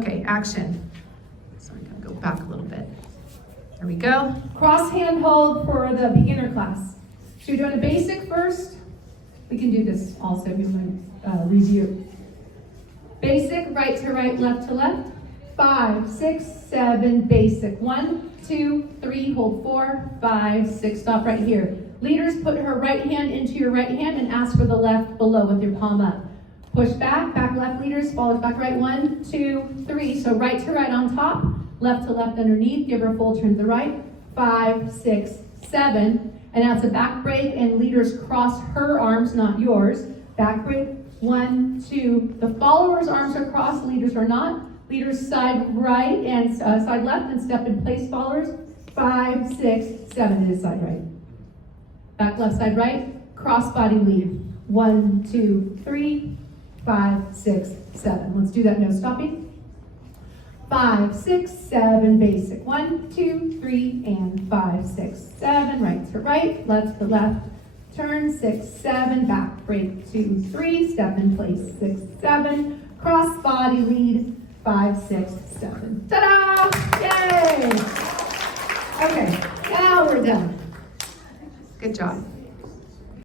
Okay, action. So I'm gonna go back a little bit. There we go. Cross hand hold for the beginner class. So you're doing a basic first. We can do this also if you want to review. Basic, right to right, left to left. 5, 6, 7, basic. 1, 2, 3, hold 4, 5, 6, stop right here. Leaders, put her right hand into your right hand and ask for the left below with your palm up. Push back, back left leaders, follows back right. 1, 2, 3. So right to right on top, left to left underneath. Give her a full turn to the right. 5, 6, 7. And now it's a back break, and leaders cross her arms, not yours. Back break. 1, 2. The followers' arms are crossed, leaders are not. Leaders side right and side left and step in place, followers. 5, 6, 7. It is side right. Back left, side right. Cross body lead. 1, 2, 3, 5, 6, 7. Let's do that, no stopping. 5, 6, 7, basic. 1, 2, 3, and 5, 6, 7. Right to right, left to left. Turn 6, 7, back break 2, 3, step in place 6, 7, cross body lead 5, 6, 7. Ta-da! Yay! Okay, now we're done. Good job.